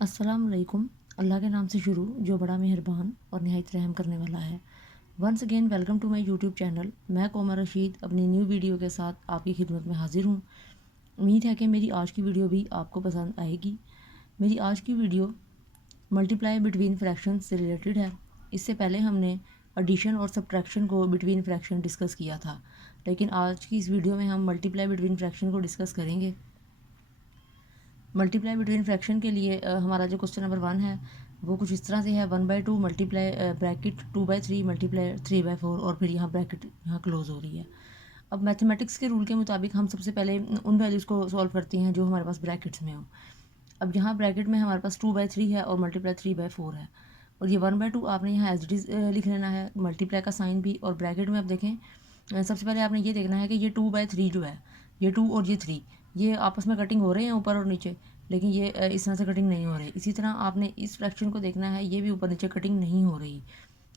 अस्सलाम वालेकुम। अल्लाह के नाम से शुरू जो बड़ा मेहरबान और नहायत रहम करने वाला है। Once again welcome to my YouTube channel. मैं कोमर रशीद अपनी न्यू वीडियो के साथ आपकी खिदमत में हाजिर हूँ। उम्मीद है कि मेरी आज की वीडियो भी आपको पसंद आएगी। मेरी आज की वीडियो मल्टीप्लाई बिटवीन फ्रैक्शन से रिलेटेड है। इससे पहले हमने एडिशन और सब्ट्रैक्शन को बिटवीन फ्रैक्शन डिस्कस किया था, लेकिन आज की इस वीडियो में हम मल्टीप्लाई बिटवीन फ्रैक्शन को डिस्कस करेंगे। मल्टीप्लाई बिटवीन फ्रैक्शन के लिए हमारा जो क्वेश्चन नंबर 1 है वो कुछ इस तरह से है। 1/2 मल्टीप्लाई ब्रैकेट 2/3 मल्टीप्लाई 3/4 और फिर यहाँ ब्रैकेट यहाँ क्लोज हो रही है। अब मैथमेटिक्स के रूल के मुताबिक हम सबसे पहले उन वैल्यूज़ को सॉल्व करते हैं जो हमारे पास ब्रैकेट्स में हो। अब यहाँ ब्रैकेट में हमारे पास 2/3 है और मल्टीप्लाई 3/4 है, और ये 1/2 आपने यहाँ एज इट इज़ लिख लेना है, मल्टीप्लाई का साइन भी। और ब्रैकेट में आप देखें, सबसे पहले आपने ये देखना है कि ये 2/3 जो है, ये 2 और ये 3, ये आपस में कटिंग हो रहे हैं ऊपर और नीचे, लेकिन ये इस तरह से कटिंग नहीं हो रही। इसी तरह आपने इस फ्रैक्शन को देखना है, ये भी ऊपर नीचे कटिंग नहीं हो रही।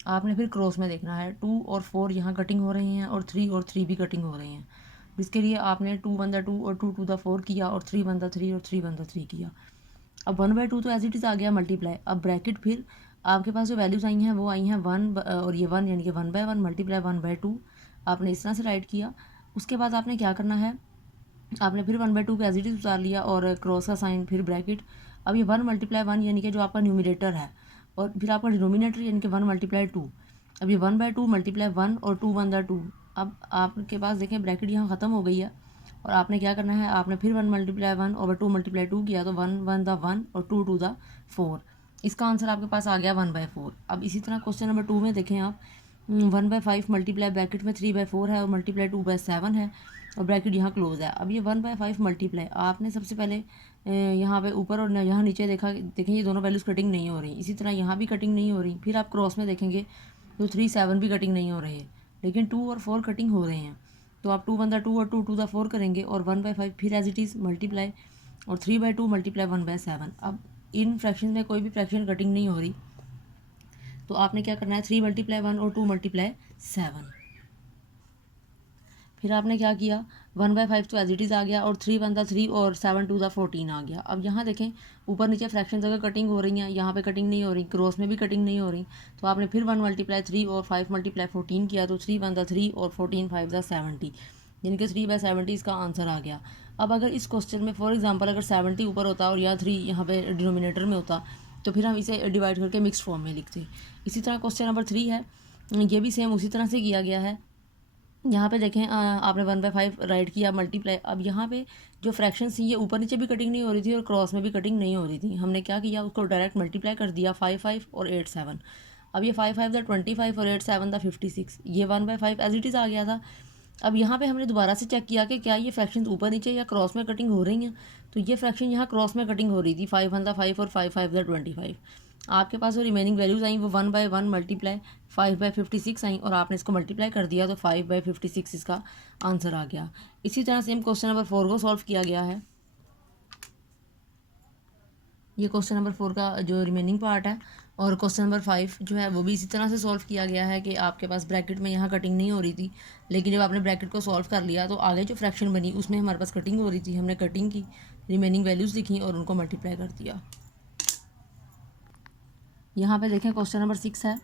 आपने फिर क्रॉस में देखना है, 2 और 4 यहाँ कटिंग हो रही हैं और 3 और 3 भी कटिंग हो रही हैं। इसके लिए आपने 2 1 2 और 2 2 4 किया और 3 1 3 और 3 1 3 किया। अब 1/2 तो एज इट इज़ आ गया मल्टीप्लाई। अब ब्रैकेट फिर आपके पास जो वैल्यूज़ आई हैं वो आई हैं 1 और ये 1, यानी कि 1/1 मल्टीप्लाई 1/2 आपने इस तरह से राइट किया। उसके बाद आपने क्या करना है, आपने फिर 1/2 को एज इट इज़ उतार लिया और क्रॉस का साइन, फिर ब्रैकेट। अब ये 1 × 1 यानी कि जो आपका न्यूमिनेटर है, और फिर आपका डिनोमिनेटर यानी कि 1 × 2। अब ये 1/2 मल्टीप्लाई 1 और 2 1 2। अब आपके पास देखें ब्रैकेट यहाँ ख़त्म हो गई है, और आपने क्या करना है, आपने फिर 1 × 1 और 2 × 2 किया, तो 1 1 द 1 और 2 2 द 4। इसका आंसर आपके पास आ गया 1/4। अब इसी तरह क्वेश्चन नंबर 2 में देखें आप, 1/5 मल्टीप्लाई ब्रैकेट में 3/4 है और मल्टीप्लाई 2/7 है और ब्रैकेट यहाँ क्लोज है। अब ये 1/5 मल्टीप्लाई आपने सबसे पहले यहाँ पे ऊपर और यहाँ नीचे देखा, देखें ये दोनों वैल्यूज़ कटिंग नहीं हो रही। इसी तरह यहाँ भी कटिंग नहीं हो रही। फिर आप क्रॉस में देखेंगे तो 3 7 भी कटिंग नहीं हो रहे, लेकिन 2 और 4 कटिंग हो रहे हैं। तो आप 2 1 2 और 2 2 4 करेंगे और 1/5 फिर एज इट इज़ मल्टीप्लाई और 3/2 मल्टीप्लाई 1/7। अब इन फ्रैक्शन में कोई भी फ्रैक्शन कटिंग नहीं हो रही, तो आपने क्या करना है, 3 × 1 और 2 × 7। फिर आपने क्या किया, 1/5 तो एज इट इज़ आ गया और 3 1 3 और 7 2 14 आ गया। अब यहाँ देखें ऊपर नीचे फ्रैक्शन अगर कटिंग हो रही हैं, यहाँ पे कटिंग नहीं हो रही, क्रॉस में भी कटिंग नहीं हो रही, तो आपने फिर 1 × 3 और 5 × 14 किया, तो 3 1 3 और 14 5 70, यानी कि 3/70 इसका आंसर आ गया। अब अगर इस क्वेश्चन में फॉर एग्जांपल अगर 70 ऊपर होता और या 3 यहाँ पे डिनोमिनेटर में होता, तो फिर हम इसे डिवाइड करके मिक्स्ड फॉर्म में लिखते। इसी तरह क्वेश्चन नंबर 3 है, ये भी सेम उसी तरह से किया गया है। यहाँ पे देखें आपने 1/5 राइट किया मल्टीप्लाई। अब यहाँ पे जो फ्रैक्शन थी ये ऊपर नीचे भी कटिंग नहीं हो रही थी और क्रॉस में भी कटिंग नहीं हो रही थी। हमने क्या किया, उसको डायरेक्ट मल्टीप्लाई कर दिया, 5 5 और 8 7। अब ये 5 5 द 25 और 8 7 द 56, ये 1/5 एज इट इज़ आ गया था। अब यहाँ पे हमने दोबारा से चेक किया कि क्या ये फ्रैक्शन ऊपर नीचे या क्रॉस में कटिंग हो रही हैं, तो ये फ्रैक्शन यहाँ क्रॉस में कटिंग हो रही थी, 5 1 द 5 और 5 5 द 25। आपके पास जो रिमेनिंग वैल्यूज़ आई वो 1/1 मल्टीप्लाई 5/56 आई, और आपने इसको मल्टीप्लाई कर दिया तो 5/56 इसका आंसर आ गया। इसी तरह सेम क्वेश्चन नंबर 4 को सॉल्व किया गया है। ये क्वेश्चन नंबर 4 का जो रिमेनिंग पार्ट है, और क्वेश्चन नंबर 5 जो है वो भी इसी तरह से सॉल्व किया गया है कि आपके पास ब्रैकेट में यहाँ कटिंग नहीं हो रही थी, लेकिन जब आपने ब्रैकेट को सॉल्व कर लिया तो आगे जो फ्रैक्शन बनी उसमें हमारे पास कटिंग हो रही थी। हमने कटिंग की, रिमेनिंग वैल्यूज़ लिखी और उनको मल्टीप्लाई कर दिया। यहाँ पे देखें क्वेश्चन नंबर 6 है,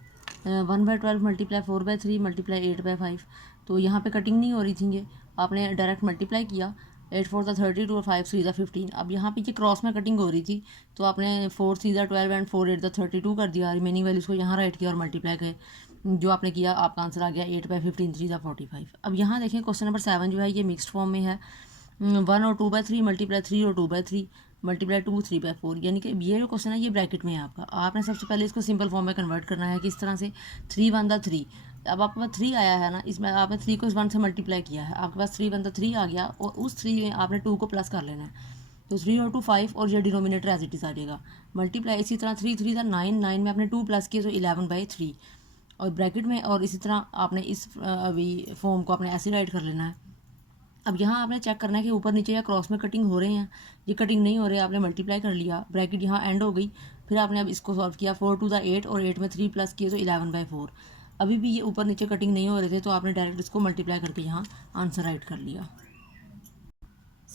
1/12 मल्टीप्लाई 4/3 मल्टीप्लाई 8/5। तो यहाँ पे कटिंग नहीं हो रही थी, ये आपने डायरेक्ट मल्टीप्लाई किया, 8 4 द 32 और 5 3 द 15। अब यहाँ पे ये क्रॉस में कटिंग हो रही थी, तो आपने 4 3 द 12 एंड 4 8 द 32 कर दिया। रिमेनिंग वैल्यूज़ को यहाँ राइट किया और मल्टीप्लाई गए, जो आपने किया आपका आंसर आ गया 8/15 3 द 45। अब यहाँ देखें क्वेश्चन नंबर 7 जो है ये मिक्सड फॉर्म में है, 1 और 2/3 मल्टीप्लाई 3 और 2/3 मल्टीप्लाई 2 3/4, यानी कि ये जो क्वेश्चन है ये ब्रैकेट में है आपका। आपने सबसे पहले इसको सिंपल फॉर्म में कन्वर्ट करना है, किस तरह से, 3 1 द 3। अब आपके पास 3 आया है ना, इसमें आपने 3 को इस 1 से मल्टीप्लाई किया है, आपके पास 3 1 द 3 आ गया, और उस 3 में आपने 2 को प्लस कर लेना है, तो 3 और 2 5 और ये डिनोमिनेटर एज इट इज़ आ जाएगा मल्टीप्लाई। इसी तरह 3 3 था 9, 9 में आपने 2 प्लस किए तो 11/3 और ब्रैकेट में, और इसी तरह आपने इस अभी फॉर्म को आपने ऐसे राइट कर लेना है। अब यहाँ आपने चेक करना है कि ऊपर नीचे या क्रॉस में कटिंग हो रहे हैं, ये कटिंग नहीं हो रहे, आपने मल्टीप्लाई कर लिया, ब्रैकेट यहाँ एंड हो गई। फिर आपने अब इसको सॉल्व किया, 4 2 द 8 और 8 में 3 प्लस किए तो 11/4। अभी भी ये ऊपर नीचे कटिंग नहीं हो रहे थे, तो आपने डायरेक्ट इसको मल्टीप्लाई करके यहाँ आंसर राइट कर लिया।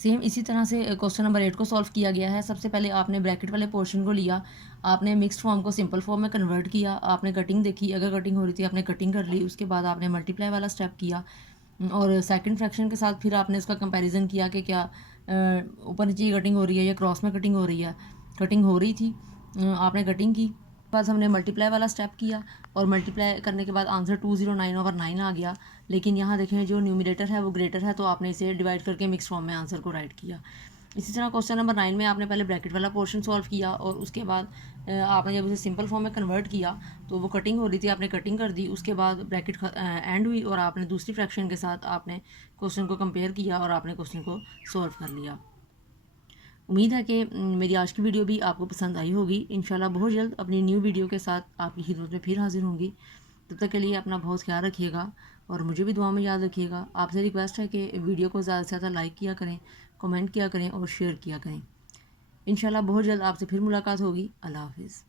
सेम इसी तरह से क्वेश्चन नंबर 8 को सॉल्व किया गया है। सबसे पहले आपने ब्रैकेट वाले पोर्शन को लिया, आपने मिक्स्ड फॉर्म को सिंपल फॉर्म में कन्वर्ट किया, आपने कटिंग देखी, अगर कटिंग हो रही थी आपने कटिंग कर ली, उसके बाद आपने मल्टीप्लाई वाला स्टेप किया और सेकंड फ्रैक्शन के साथ फिर आपने इसका कंपैरिजन किया कि क्या ऊपर नीचे कटिंग हो रही है या क्रॉस में कटिंग हो रही है। कटिंग हो रही थी, आपने कटिंग की, बाद हमने मल्टीप्लाई वाला स्टेप किया और मल्टीप्लाई करने के बाद आंसर 209/9 आ गया। लेकिन यहाँ देखें जो न्यूमिनेटर है वो ग्रेटर है, तो आपने इसे डिवाइड करके मिक्स फॉर्म में आंसर को राइट किया। इसी तरह क्वेश्चन नंबर 9 में आपने पहले ब्रैकेट वाला पोर्शन सॉल्व किया और उसके बाद आपने जब उसे सिंपल फॉर्म में कन्वर्ट किया तो वो कटिंग हो रही थी, आपने कटिंग कर दी, उसके बाद ब्रैकेट एंड हुई और आपने दूसरी फ्रैक्शन के साथ आपने क्वेश्चन को कंपेयर किया और आपने क्वेश्चन को सॉल्व कर लिया। उम्मीद है कि मेरी आज की वीडियो भी आपको पसंद आई होगी। इंशाल्लाह बहुत जल्द अपनी न्यू वीडियो के साथ आपकी खिदमत में फिर हाजिर होंगी। तब तक के लिए अपना बहुत ख्याल रखिएगा और मुझे भी दुआ में याद रखिएगा। आपसे रिक्वेस्ट है कि वीडियो को ज़्यादा से ज़्यादा लाइक किया करें, कमेंट किया करें और शेयर किया करें। इंशाल्लाह बहुत जल्द आपसे फिर मुलाकात होगी। अल्लाह हाफिज़।